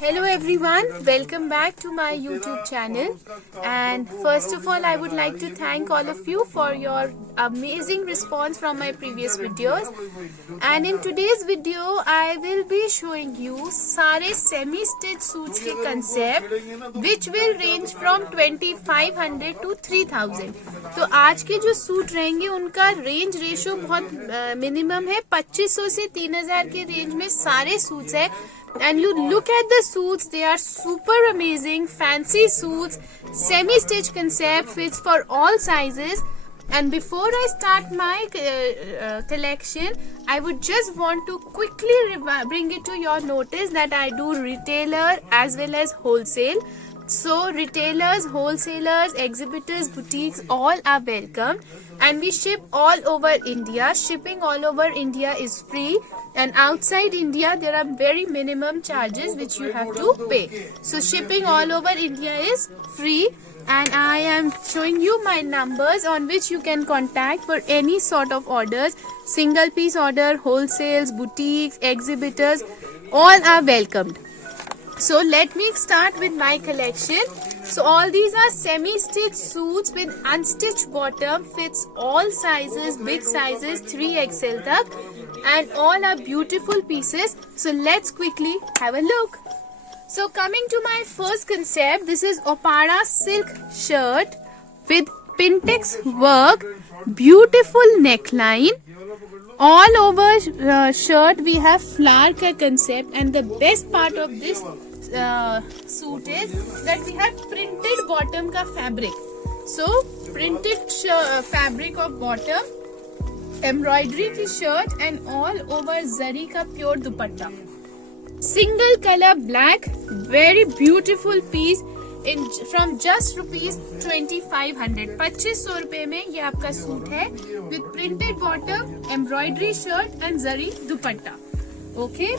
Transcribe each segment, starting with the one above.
Hello everyone, welcome back to my YouTube channel. And first of all, I would like to thank all of you for your amazing response from my previous videos. And in today's video, I will be showing you सारे semi-stitch suits के concept which will range from 2500 to 3000. तो आज के जो suit रहेंगे उनका range ratio बहुत minimum है. 2500 से 3000 के रेंज में सारे सूट्स है. And you look at the suits, they are super amazing, fancy suits, semi-stitch concept, fits for all sizes. And before I start my collection, I would just want to quickly bring it to your notice that I do retailer as well as wholesale. So retailers, wholesalers, exhibitors, boutiques, all are welcome, and we ship all over India. Shipping all over India is free, and outside India there are very minimum charges which you have to pay. So shipping all over India is free, and I am showing you my numbers on which you can contact for any sort of orders. Single piece order, wholesales, boutiques, exhibitors, all are welcomed. So let me start with my collection. So all these are semi-stitched suits with unstitched bottom, fits all sizes, big sizes 3XL tak, and all are beautiful pieces. So let's quickly have a look. So coming to my first concept, this is Opara silk shirt with Pintex work, beautiful neckline. All over shirt we have flower ka concept, and the best part of this suit is that we have printed bottom ka fabric. So printed fabric of bottom, embroidery ki shirt, and all over zari ka pure dupatta. Single color black, very beautiful piece in from just rupees 2500. 2500 रुपए में ये आपका suit है with printed bottom, embroidery shirt and zari dupatta. Okay,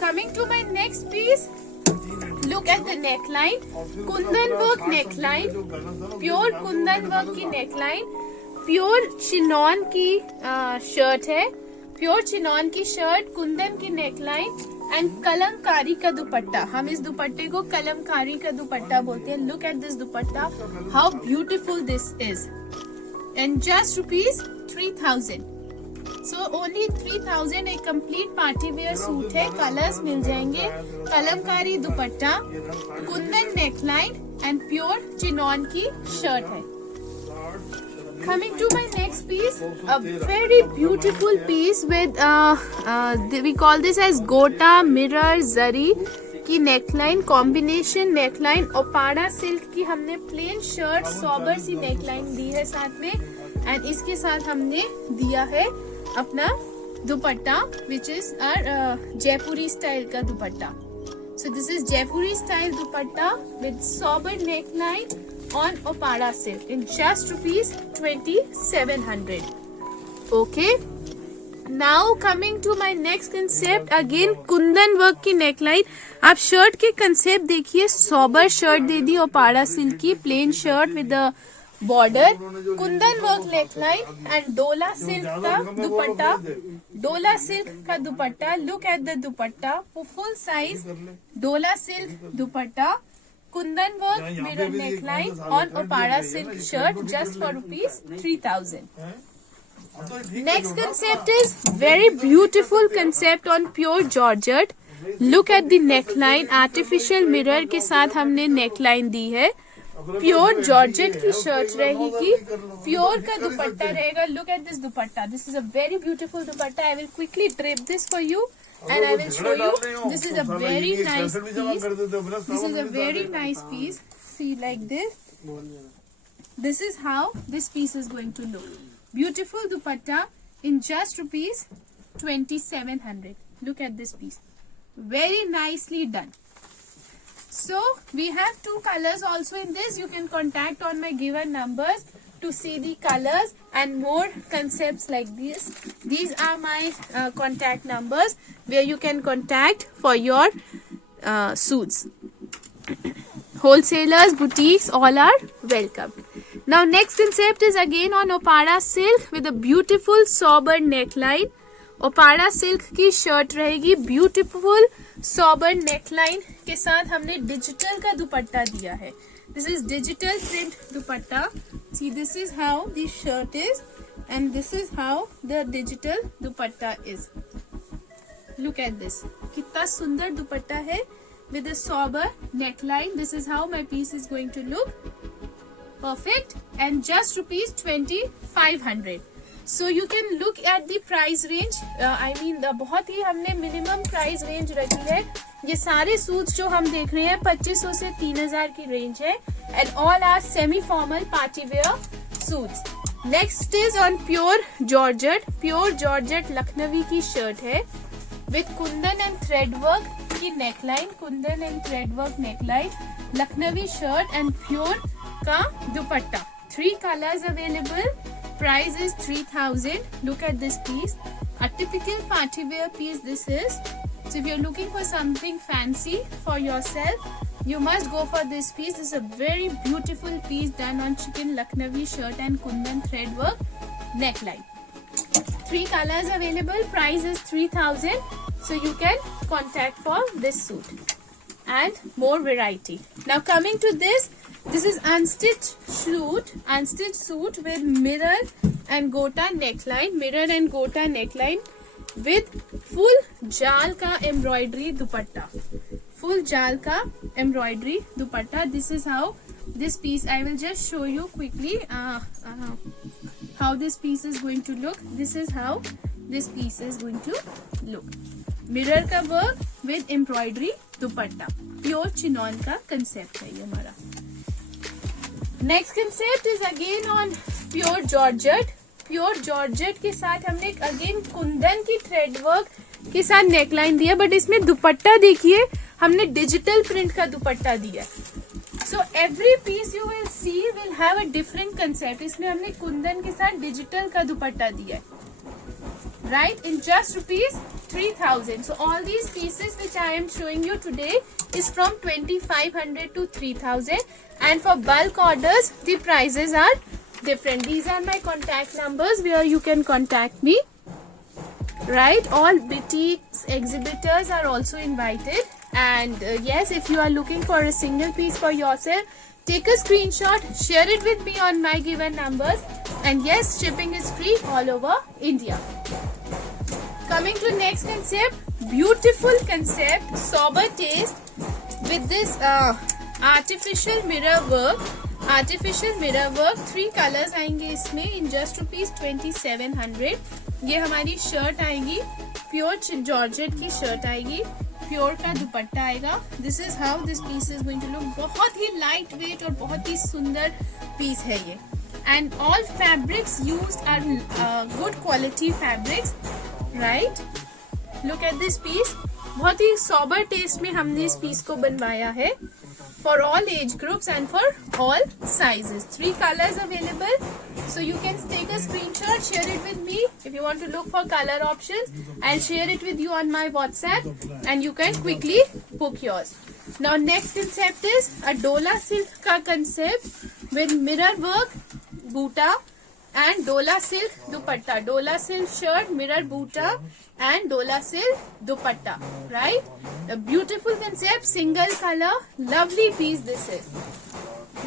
coming to my next piece. Look at the neckline, kundan work neckline, pure kundan work की neckline, pure chinon की shirt है, pure chinon की shirt, kundan की neckline and Kalamkari का दुपट्टा. हम इस दुपट्टे को कलमकारी का दुपट्टा बोलते हैं. Look at this dupatta, how beautiful this is, and just rupees 3000. So only 3000 एक complete party wear सूट है. कलर्स मिल जाएंगे. कलमकारी दुपट्टा, Kundan neckline and pure chinon की शर्ट है. Coming to my next piece, a very beautiful piece with we call this as gota mirror zari की neckline, combination neckline. ओपाड़ा silk की हमने plain shirt sober सी neckline दी है साथ में, and इसके साथ हमने दिया है अपना dupatta which is our Jaipuri style का dupatta. So this is Jaipuri style dupatta with sober neckline on Opara silk in just rupees 2700. Okay. Now coming to my next concept, again Kundan work की नेकलाइन. आप शर्ट के कंसेप्ट देखिए, सोबर शर्ट दे दी Uppada silk की, plain shirt with border, Kundan work neckline and Dola silk का dupatta. Dola silk का dupatta, look at the dupatta, full size Dola silk dupatta, Kundan work mirror neckline on Uppada silk shirt just for rupees 3000. Next concept is very beautiful concept on pure georgette. Look at the neckline, artificial mirror के साथ हमने neckline दी है. Pure georgette की shirt रहेगी, pure का दुपट्टा रहेगा. Look at this dupatta, this is a very beautiful dupatta. I will quickly drape this for you and I will show you. This is a very nice piece. This is a very nice piece. See, like this. This is how this piece is going to look. Beautiful dupatta in just rupees 2700. Look at this piece. Very nicely done. So we have two colors also in this. You can contact on my given numbers to see the colors and more concepts like this. These are my contact numbers where you can contact for your suits. Wholesalers, boutiques, all are welcome. Now next concept is again on Opara silk with a beautiful sober neckline. Uppada silk की shirt रहेगी, beautiful sober neckline के साथ हमने digital का दुपट्टा दिया है. This is digital print dupatta. See, this is how the shirt is and this is how the digital dupatta is. Look at this. कितना सुंदर दुपट्टा है with a sober neckline. This is how my piece is going to look. Perfect. And just rupees 2500. So you can look at the price range. बहुत ही हमने minimum price range रखी है. ये सारे suits जो हम देख रहे हैं 2500 से 3000 की रेंज है. And all are semi formal party wear suits. Next is on pure Georgette. Pure Georgette Lucknowi की शर्ट है with Kundan and thread work की neckline. Kundan and thread work neckline, Lucknowi shirt and pure का dupatta. 3 colors available. Price is 3000. Look at this piece. A typical party wear piece this is. So if you're looking for something fancy for yourself, you must go for this piece. This is a very beautiful piece done on chicken Lucknowi shirt and kundan thread work neckline. 3 colors available. Price is 3000. So you can contact for this suit and more variety. Now coming to this is unstitched suit with mirror and gota neckline. Mirror and gota neckline with full जाल का embroidery दुपट्टा. Full जाल का embroidery dupatta. This is how this piece. I will just show you quickly how this piece is going to look. This is how this piece is going to look. Mirror का work with embroidery dupatta. Pure chinon का concept है ये हमारा. Next concept is again on pure Georgette. Pure georgette के साथ हमने again Kundan की thread work के साथ नेकलाइन दिया, बट इसमें दुपट्टा देखिए हमने डिजिटल प्रिंट का दुपट्टा दिया. So every piece you will see will have a different concept. इसमें हमने कुंदन के साथ डिजिटल का दुपट्टा दिया है, right, in just rupees 3000. So all these pieces which I am showing you today is from 2500 to 3000, and for bulk orders the prices are different. These are my contact numbers where you can contact me, right? All boutiques, exhibitors are also invited, and yes, if you are looking for a single piece for yourself, take a screenshot, share it with me on my given numbers, and yes, shipping is free all over India. Coming to next concept, beautiful concept, sober taste with this artificial mirror work. Artificial mirror work. 3 colours आएंगे इसमें in just rupees 2700. ये हमारी shirt आएगी, pure georgette की shirt आएगी, pure का दुपट्टा आएगा. This is how this piece is going to look. बहुत ही लाइट वेट और बहुत ही सुंदर पीस है ये. And all fabrics used are good quality fabrics, right. Look at this piece. बहुत ही सोबर टेस्ट में हमने इस पीस को बनवाया है. For all age groups and for all sizes. 3 colors available. So you can take a screenshot, share it with me if you want to look for color options. I'll share it with you on my WhatsApp and you can quickly book yours. Now next concept is a Dola silk ka concept with mirror work, boota and Dola silk dupatta. Dola silk shirt, mirror boota and Dola silk dupatta, right? A beautiful concept, single color, lovely piece this is.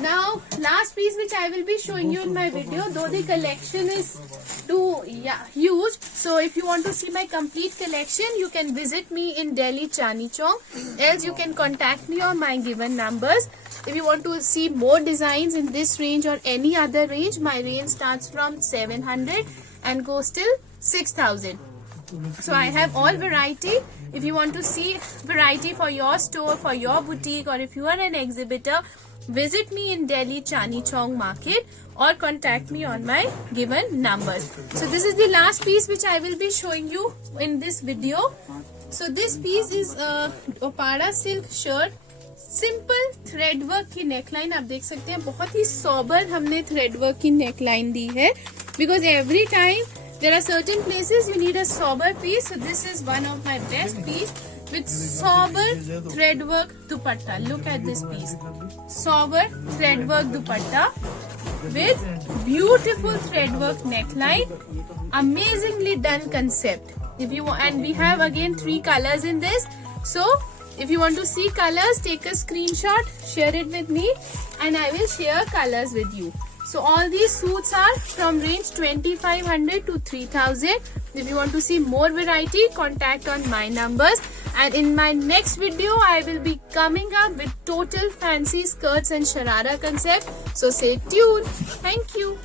Now last piece which I will be showing you in my video, though the collection is too huge, so if you want to see my complete collection you can visit me in Delhi Chandni Chowk, else you can contact me on my given numbers. If you want to see more designs in this range or any other range, my range starts from 700 and goes till 6000. So I have all variety. If you want to see variety for your store, for your boutique, or if you are an exhibitor, visit me in Delhi Chandni Chowk market or contact me on my given numbers. So this is the last piece which I will be showing you in this video. So this piece is Opada silk shirt. Simple thread work की neckline आप देख सकते हैं. बहुत ही sober हमने thread work की neckline दी है, because every time there are certain places you need a sober piece. So this is one of my best piece with sober thread work dupatta. Look at this piece, sober thread work dupatta with beautiful thread work neckline. Amazingly done concept. If you and we have again 3 colors in this. So If you want to see colors, take a screenshot, share it with me, and I will share colors with you. So all these suits are from range 2500 to 3000. If you want to see more variety, contact on my numbers. And in my next video, I will be coming up with total fancy skirts and sharara concept. So stay tuned. Thank you.